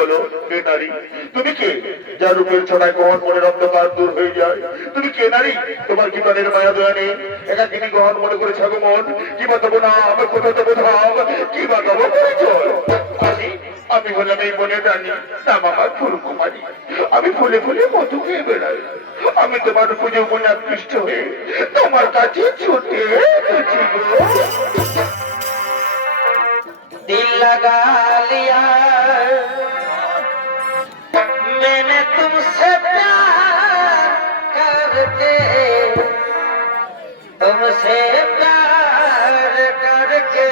বলো কে নারী? তুমি কে যার রূপের ছড়ায় গহন মনের অন্ধকার দূর হয়ে যায়? তুমি কে নারী? তোমার কি প্রাণের মায়া দয়া নেই? একাকিনী গহন মনে করে ছাগো মন, কি বা তবু না আমার কোথাও তবু ধাম, কি বা তবু পরিচয়? আমি হলাম এই মনের রানী, নাম আমার ফুলকুমারী। আমি ফুলে ফুলে মধু খেয়ে বেড়াই। আমি তোমার পুজো মনে আকৃষ্ট হয়ে তোমার কাছে ছুটে এসেছি গো। दिल लगा लिया मैंने तुमसे प्यार करके तुमसे प्यार करके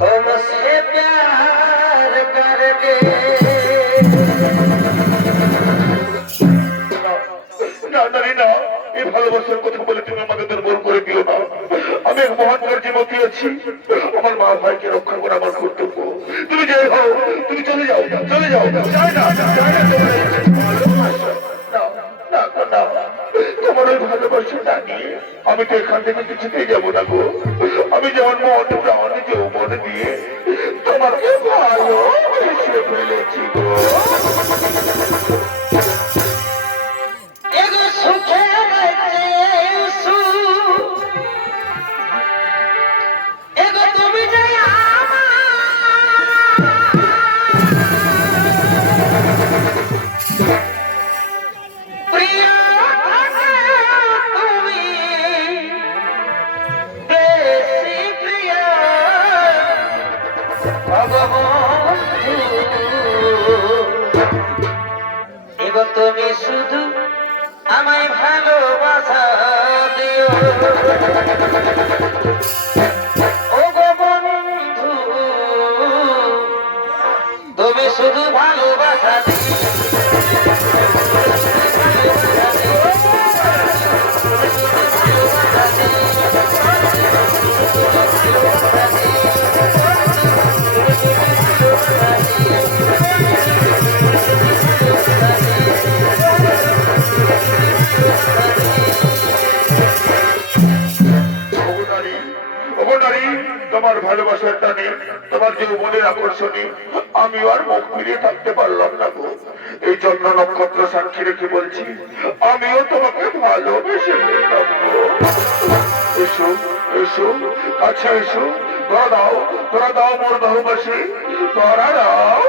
तुमसे प्यार करके না নারী না, এই ভালোবাসার কথা বলে তুমি আমাকে দুর্বল করে দিও না। আমি এক মহান কার্যমতি আছি, আমার মা ভাইকে রক্ষা করা আমার কর্তব্য। তুমি যে হও, তুমি চলে যাও, চলে যাও। চাই না, চাই না তোমার এই ভালোবাসা। না, না, না, তোমার ওই ভালোবাসাটা নিয়ে আমি তো এখান থেকে কিছুতেই যাবো না গো। আমি যেমন মন প্রাণ যৌবন দিয়ে তোমাকে ভালোবেসে ফেলেছি গো। তুমি শুধু আমায় ভালোবাসা দিও ও গো বন্ধু, তুমি শুধু ভালোবাসা দিও। তোমার ভালোবাসার টানে, তোমার যৌবনের আকর্ষণে আমি আর মুখ ফিরিয়ে থাকতে পারলাম না গো। এই জন্ম নক্ষত্র সাক্ষী রেখে বলছি, আমিও তোমাকে ভালোবেসে ফেললাম গো। এসো, এসো, কাছে এসো, ধরা দাও মোর বাহুবাসী, ধরা দাও।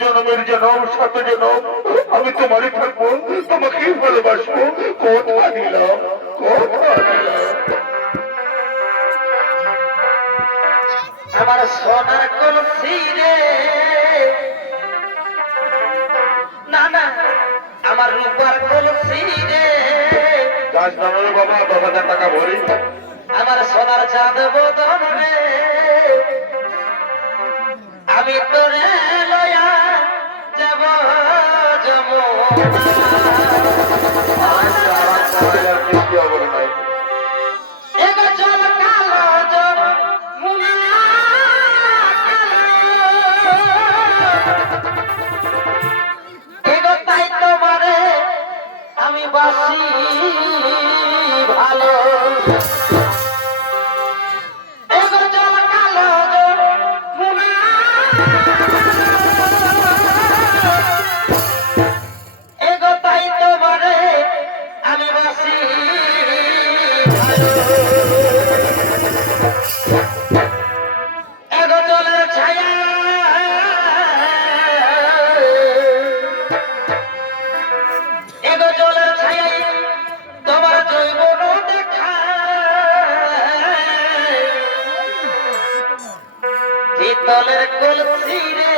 জনমের জনম শত জনম আমি তোমারই থাকবো, তোমাকেই ভালোবাসবো। কথা দিলাম, কথা দিলাম। আমার সোনার কলসি রে, না না আমার রূপার কলসি রে, বাবা 10,000 টাকা ভরি। আমার সোনার চাঁদ বদন রে, আমি তোরে লয়া যাব তাই তোমারে আমি বাসি ভালো। দলের কলসি রে,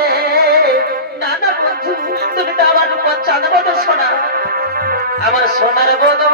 নানা বন্ধু তুমি তো আমার উপর চাঁদ বদন সোনা, আমার সোনার বদন